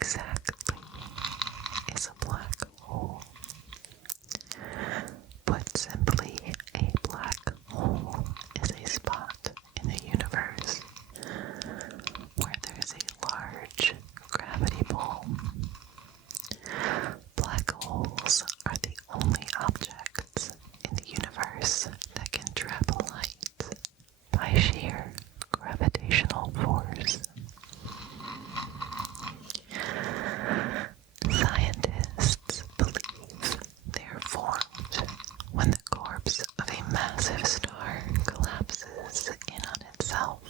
exactly is a black hole? Put simply, a black hole is a spot in the universe where there is a large gravity pull. Black holes are the only objects in the universe that can trap light by sheer gravitational force. Scientists believe they are formed when the corpse of a massive star collapses in on itself,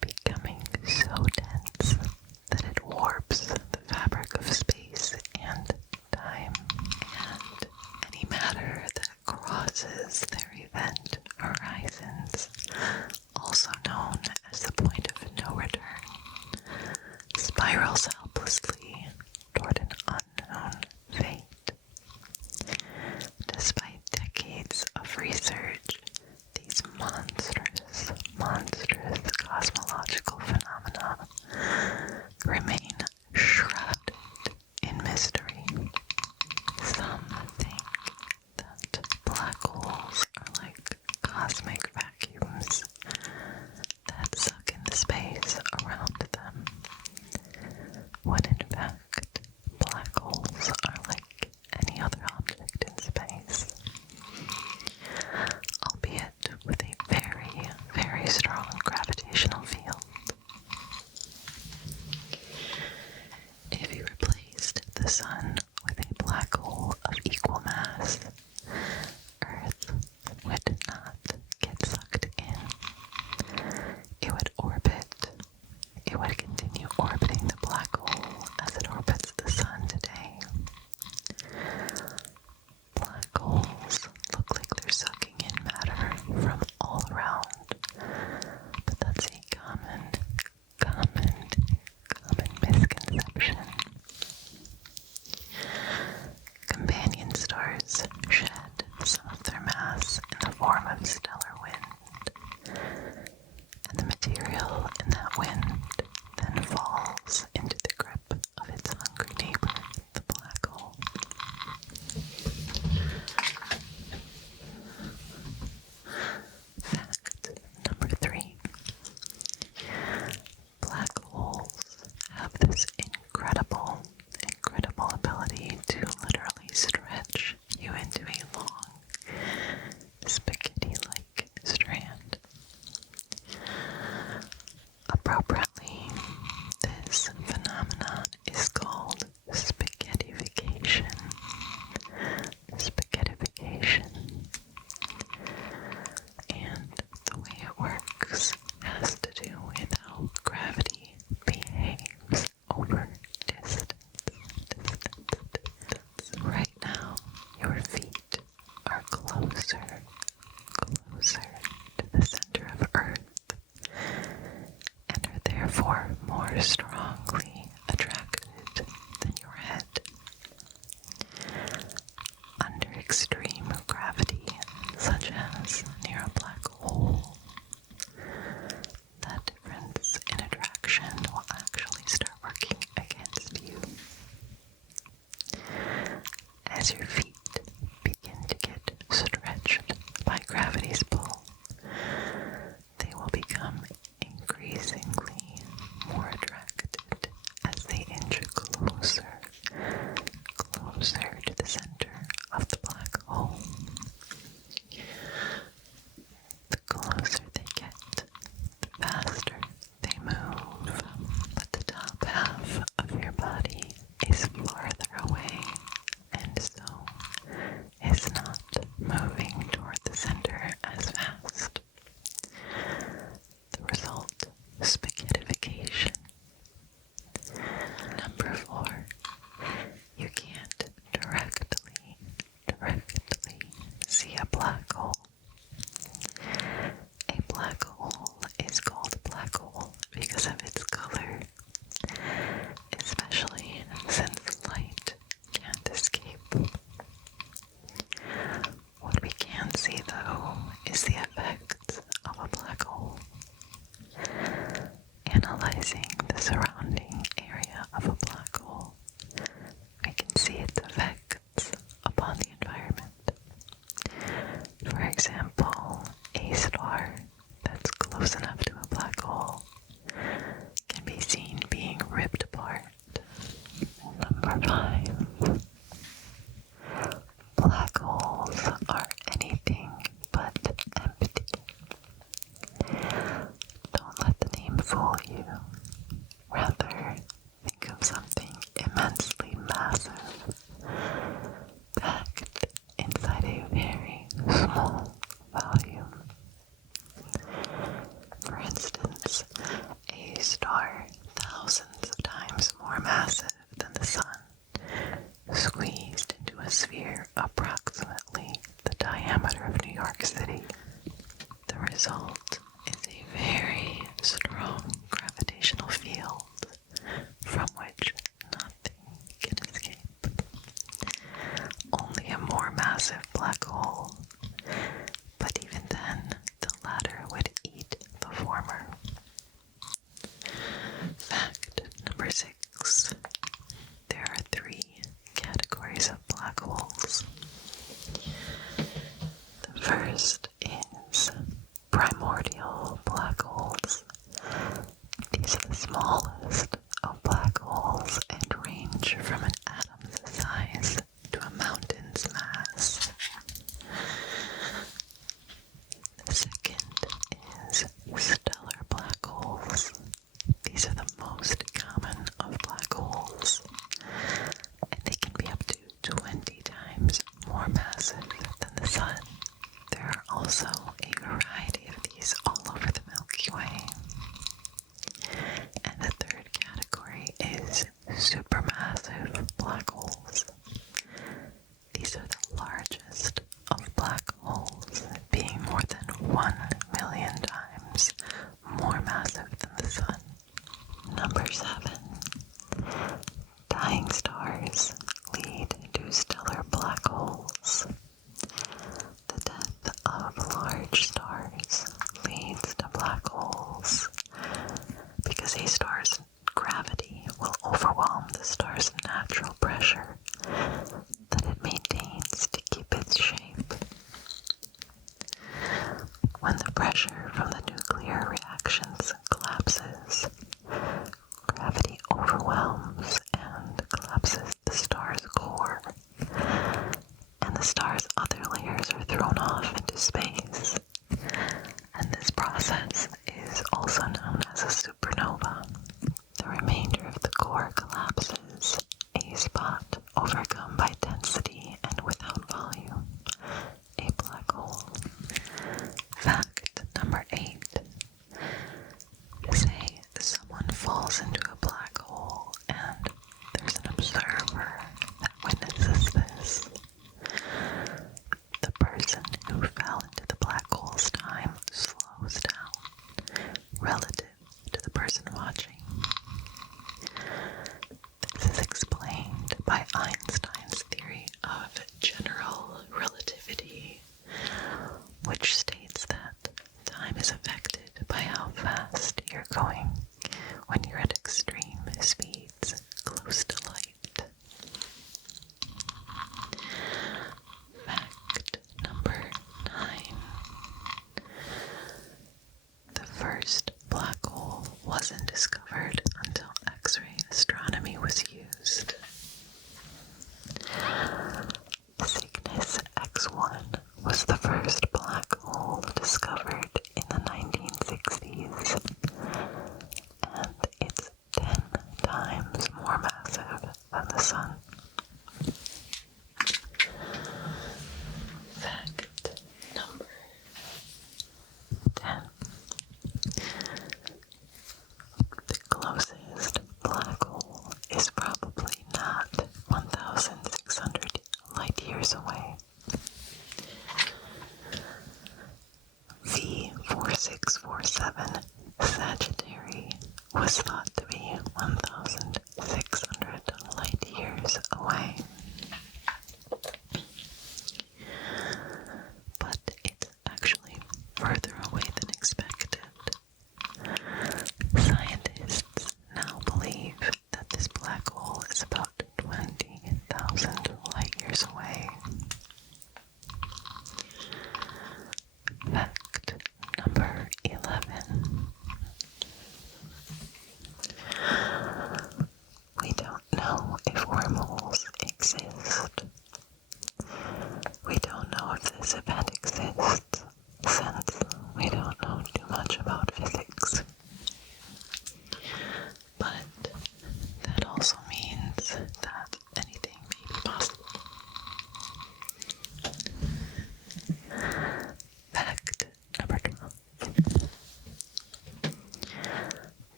becoming so dense that it warps the fabric of space and time, and any matter that crosses their event horizons, also known as the point of no return, spirals helplessly toward an unknown fate. Despite decades of research, these monstrous cosmological phenomena remain shrouded in mystery. Some think that black holes are like cosmic vacuums that suck in the space around them, when in fact, black holes are like any other object in space, albeit with a very, very strong gravitational field. If you replaced the sun with a black hole of equal mass, Earth would not get sucked in. It would orbit. It would continue orbiting the black hole as it orbits the sun today. Black holes look like they're sucking in matter from all around, but that's a common misconception. Companion stars shed some of their mass in the form of stellar wind, and the material in that wind then falls into the grip of its hungry neighbor, the black hole. Fact number 3. Black holes have this incredible ability to literally stretch you into a long, spaghetti-like strand. Appropriately, this phenomenon is called spaghettification. And the way it works has to do with how gravity behaves over distance. Right now, your feet are closer to the center of Earth, and are therefore more strongly attracted than your head. Under extreme gravity, such as near a black hole, that difference in attraction will actually start working against you. As your feet begin to get stretched by gravity's pull, they will become increasingly more attracted as they inch closer to the center of the black hole. The closer they get, the faster they move, but the top half of your body is farther away, and so is not moving toward the center as fast. The result, spaghettification. Number 4, you can't directly see a black hole. A black hole is called a black hole because of its color, especially since light can't escape. What we can see, though, is the effect of a black hole. Analyzing the surrounding area most common of black holes, and they can be up to 20 times more massive than the Sun. There are also a variety of these all over the Milky Way. And the third category is supermassive black holes. These are the largest of black holes, being more than 1 million times more massive than the Sun. Number 7. Dying stars lead to stellar black holes. The death of large stars leads to black holes because a star's gravity will overwhelm the star's natural pressure that it maintains to keep its shape. When the pressure from the nuclear reactions collapses, gravity overwhelms and collapses the star's core, and the star's other layers are thrown off into space. And this process is also known as a supernova. The remainder of the core collapses, a spot overcome by density and without volume, a black hole. Fact number 8. Say someone falls into a black hole and there's an observer that witnesses this. The person who fell into the black hole's time slows down relative to the person watching. This is explained by Einstein's theory of general relativity, which states that time is affected by how fast you're going when you're at extreme speeds close to light. Fact number 9. The first black hole wasn't discovered until X-ray astronomy was used. Cygnus X1 was the first black hole discovered in the 1960s, and it's 10 times more massive than the Sun. Fact number 10. The closest black hole is probably not 1,600 light years away. V4647 Sagittarius was thought to be 1,600 light years away. But it's actually further away than expected. Scientists now believe that this black hole is about 20,000 light years away. Fact number 11. We don't know if wormholes exist. We don't know if this event exists, since we don't know too much about physics. But that also means that anything may be possible. Fact number 12.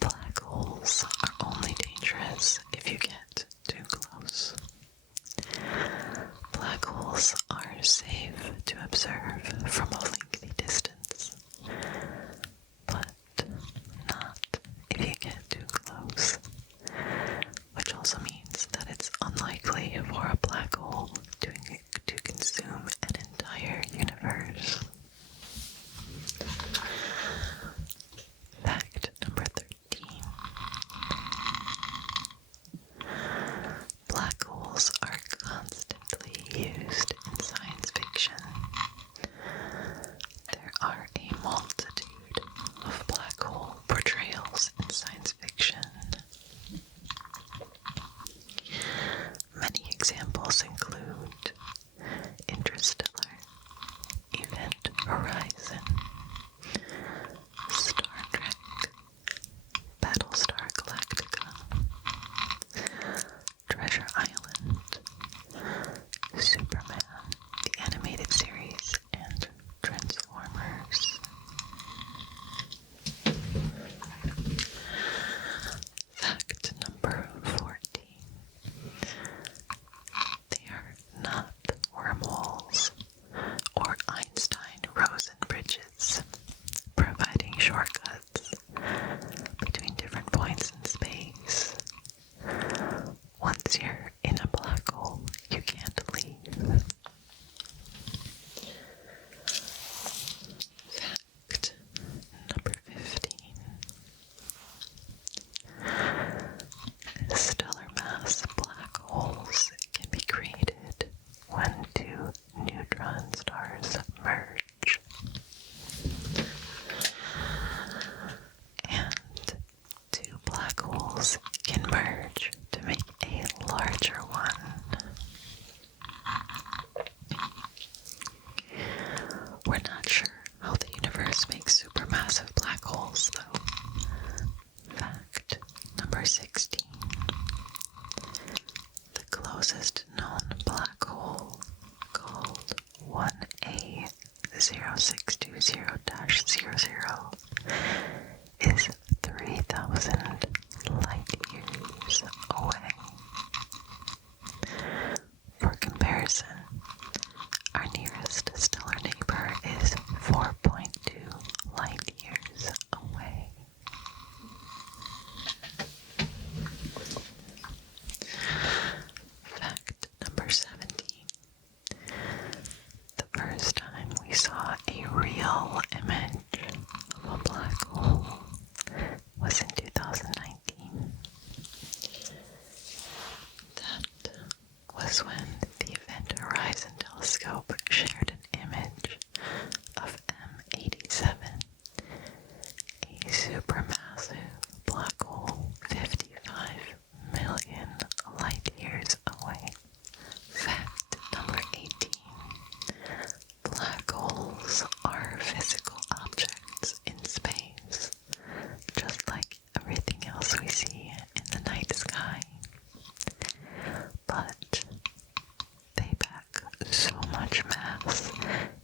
Black holes are only dangerous if you get too close. Black holes are safe to observe from a lengthy distance, but not if you get too close, which also means that it's unlikely for a black hole to consume an entire universe. Fact number 13. Black holes are constantly used in science fiction. There are a multitude of black hole portrayals in science fiction. Many examples include Interstellar, Event Horizon, Star Trek, Battlestar Galactica, can merge to make a larger one. We're not sure how the universe makes supermassive black holes, though. Fact number 16. The closest known black hole, called 1A0620-00, is 3,000 light years away. For comparison, our nearest stellar neighbor is 4.2 light years away. Fact number 17. The first time we saw a real image of a black hole was in 2019. That was when the Event Horizon Telescope shared an image of M87, a supermassive black hole 55 million light years away. Fact number 18. Black holes are physical objects in space, just like everything else we see in the night sky. But they pack so much mass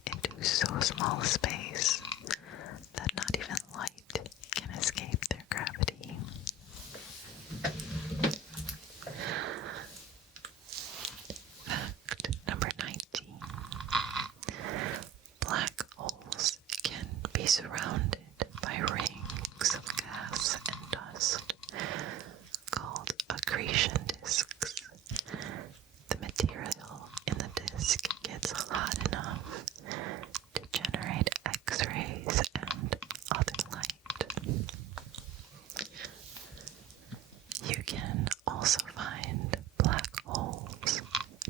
into so small a space that not even light can escape their gravity. Fact number 19. Black holes can be surrounded by rings of gas and dust called accretion disks. The material in the disk gets hot enough to generate X-rays and other light. You can also find black holes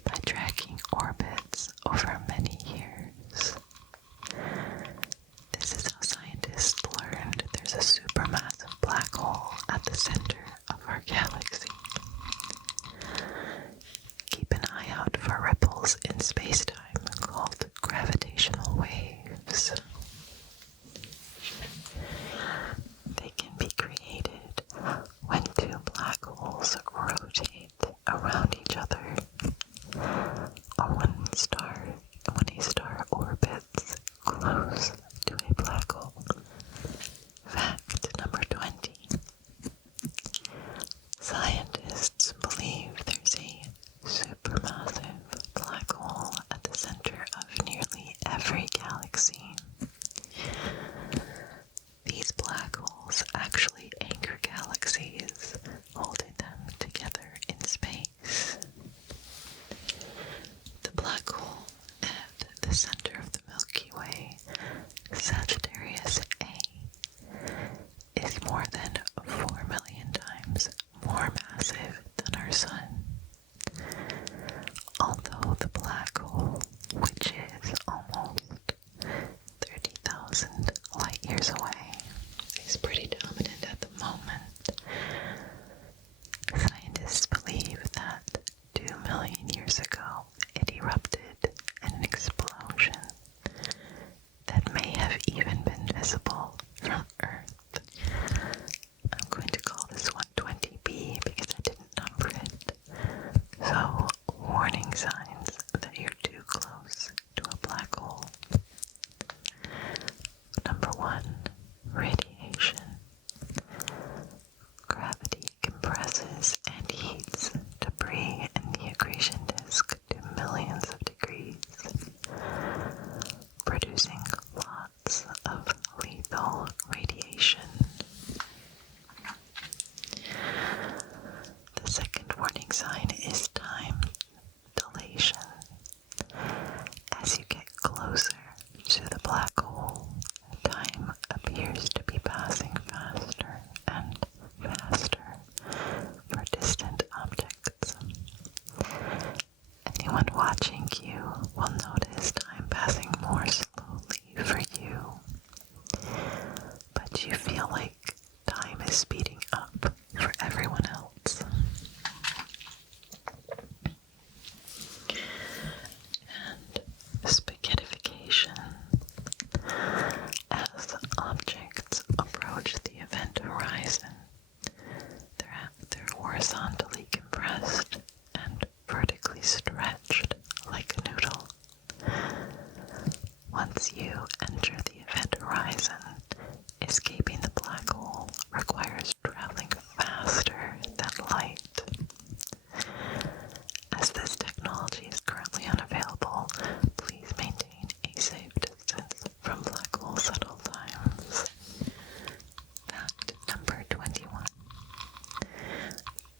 by tracking orbits over many years. This is how scientists learned there's a supermassive black hole at the center of our galaxy. Keep an eye out for ripples in space-time called gravitational waves. They can be created when two black holes rotate around each other, or when a star orbits close to a black hole. Fact number 20. Scientists believe there's a supermassive black hole at the center of nearly every galaxy. These black holes actually anchor galaxies, holding them together in space. The black hole at the center of the Milky Way, Sagittarius A, is more than 4 million times more massive than our Sun. Although the black hole, which is almost 30,000 light years away, is pretty dominant at the moment, scientists believe that 2 million years ago it erupted in an explosion that may have even been visible from Earth. I'm going to call this 120b because I didn't number it. So, warning signs that you're too close to a black hole. Number 1, radiation. Gravity compresses and heats debris in the accretion disk to millions of degrees, producing lots of lethal radiation. The second warning sign is time dilation. As you get closer to the black hole, time appears to be passing faster and faster for distant objects. Anyone watching you will notice time passing more slowly for you, but you feel like time is speeding up for everyone else. horizontally compressed and vertically stretched like a noodle. Once you enter the event horizon, escaping the black hole requires traveling faster than light. As this technology is currently unavailable, please maintain a safe distance from black hole shuttle times. Fact number 21.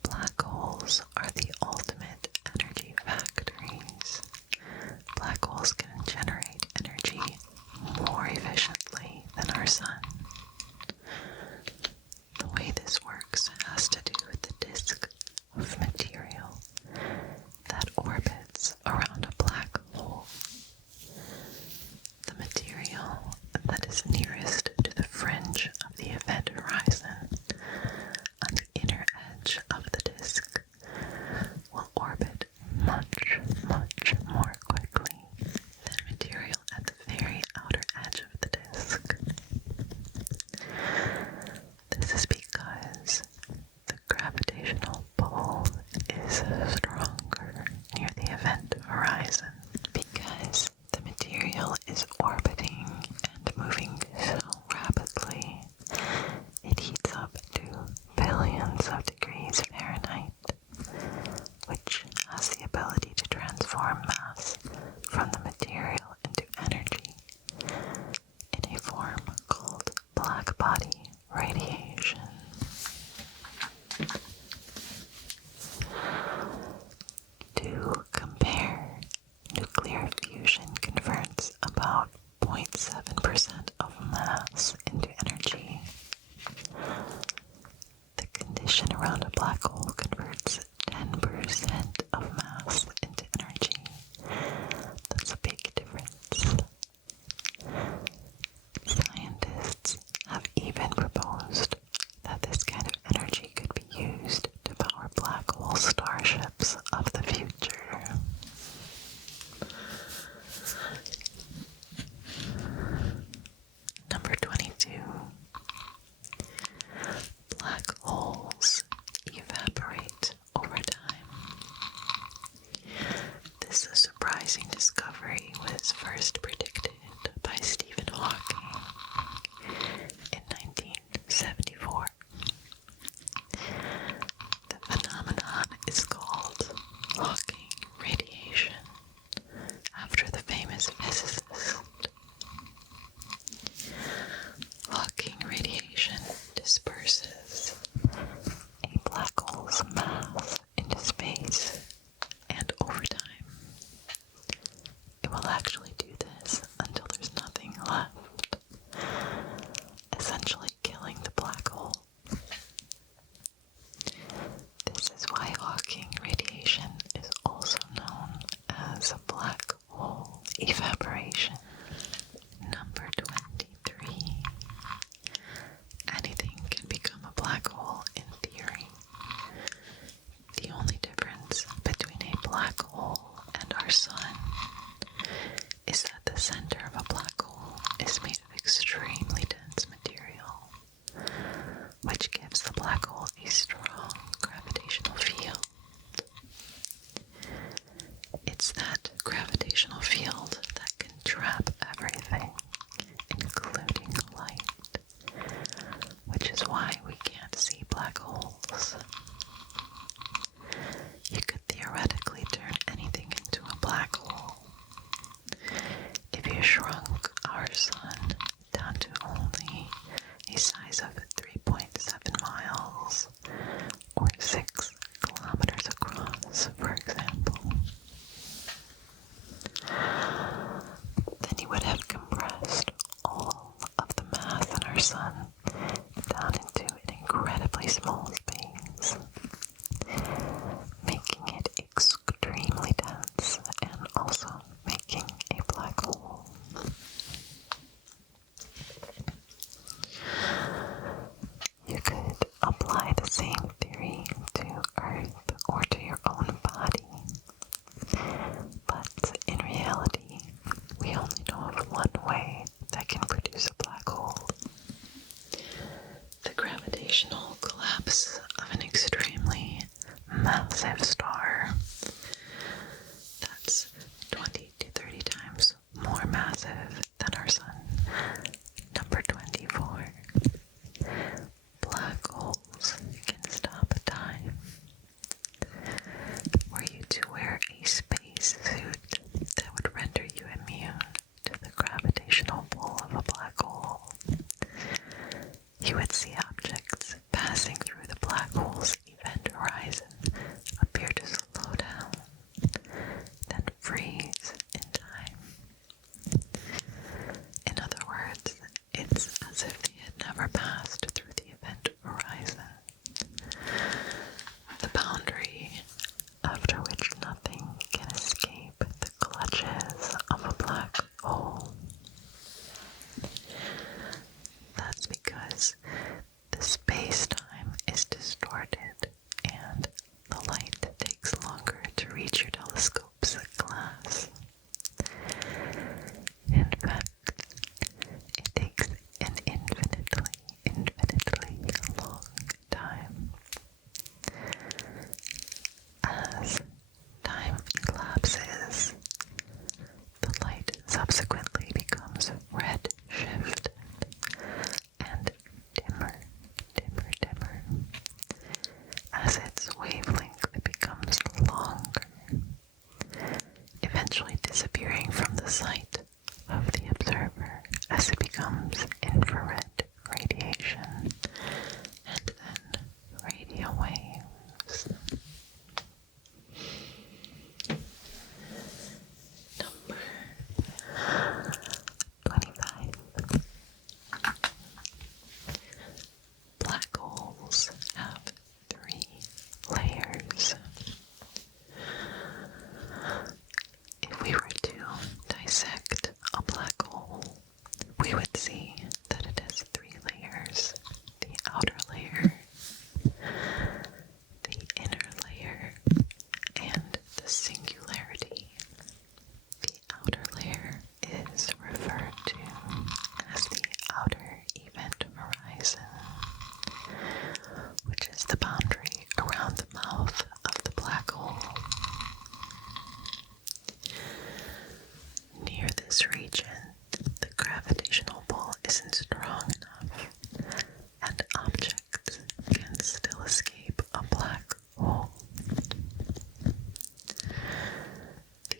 Black holes are the ultimate energy factories. Black holes can generate energy more efficiently than our sun. The way this works has to do with the disk of material that orbits around a black hole. The material that is nearest to the fringe of the event horizon on the inner edge of the disk will orbit much, much more quickly than material at the very outer edge of the disk. This is because the gravitational pull is stronger near the event horizon. Because the material is orbiting and moving so rapidly, it heats up to billions of degrees Fahrenheit, which has the ability to transform mass from the material into energy in a form called black body radiation. To compare, nuclear fusion converts about 0.7% of mass into energy. The condition around a black hole converts 10% of mass into energy. That's a big difference. Scientists have even proposed that this kind of energy could be used to power black hole starships of the future. Number 22. Black holes evaporate over time. massive star that's 20 to 30 times more massive than our sun. Number 24. Black holes can stop time. Were you to wear a space suit that would render you immune to the gravitational pull of a black hole, you would see objects passing through the black hole's event horizon appear to slow down, then freeze in time. In other words, it's as if they had never passed through the event horizon, the boundary after which nothing can escape the clutches of a black hole. That's because the space-time is distorted and the light takes longer to reach your telescope's glass. In fact, it takes an infinitely long time. As time elapses, the light subsequently becomes red-shifted and dimmer, as its wavelength becomes longer, eventually disappearing from the sight of the observer as it becomes infrared radiation and then radio waves. Number 25. Black holes have 3 layers. If we were to dissect a black hole, we would see that it has 3 layers. The outer layer, the inner layer, and the singularity. The outer layer is referred to as the outer event horizon, which is the boundary around the mouth of the black hole. Near this region, the gravitational pull isn't strong enough, and objects can still escape a black hole. The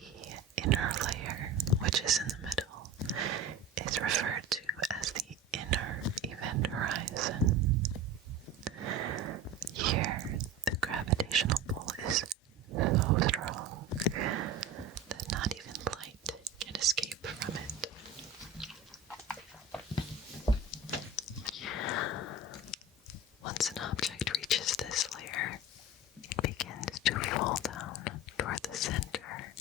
inner layer, which is in the middle, is referred to as the inner event horizon. Here, the gravitational pull is so strong that not even light can escape from it. Once an object reaches this layer, it begins to fall down toward the center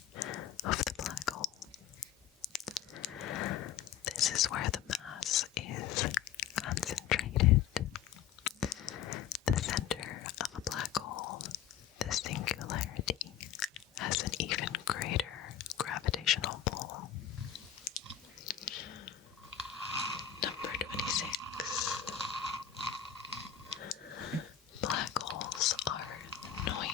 of the black hole. This is where the mass is concentrated. The center of a black hole, the singularity, has an even greater gravitational pull. Number 26. Black holes are noisy.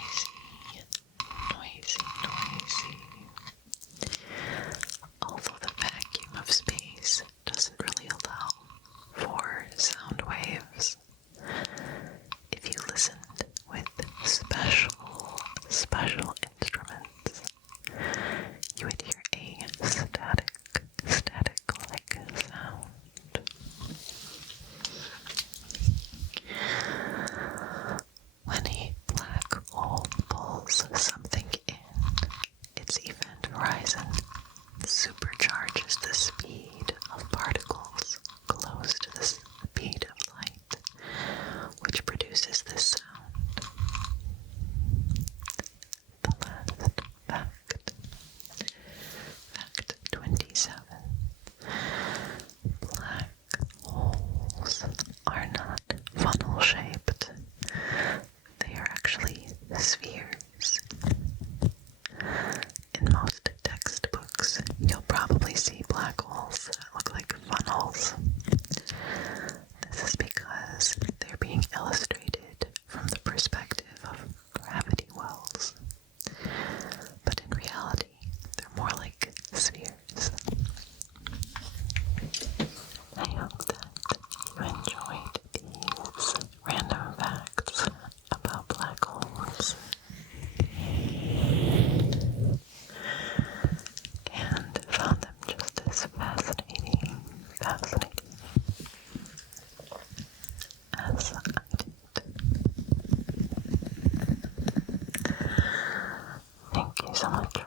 Although the vacuum of space doesn't really allow for sound waves, if you listened with special instruments, you would hear a static-like sound. When a black hole pulls something in, its event horizon supercharges the speed of particles close to the speed of light, which produces this sound. The last fact. Fact 27. Black holes are not funnel-shaped. They are actually spheres. In most textbooks, you'll probably see black holes that look like funnels. This is because they're being illustrated from the perspective of gravity wells. fascinating as I did. Thank you so much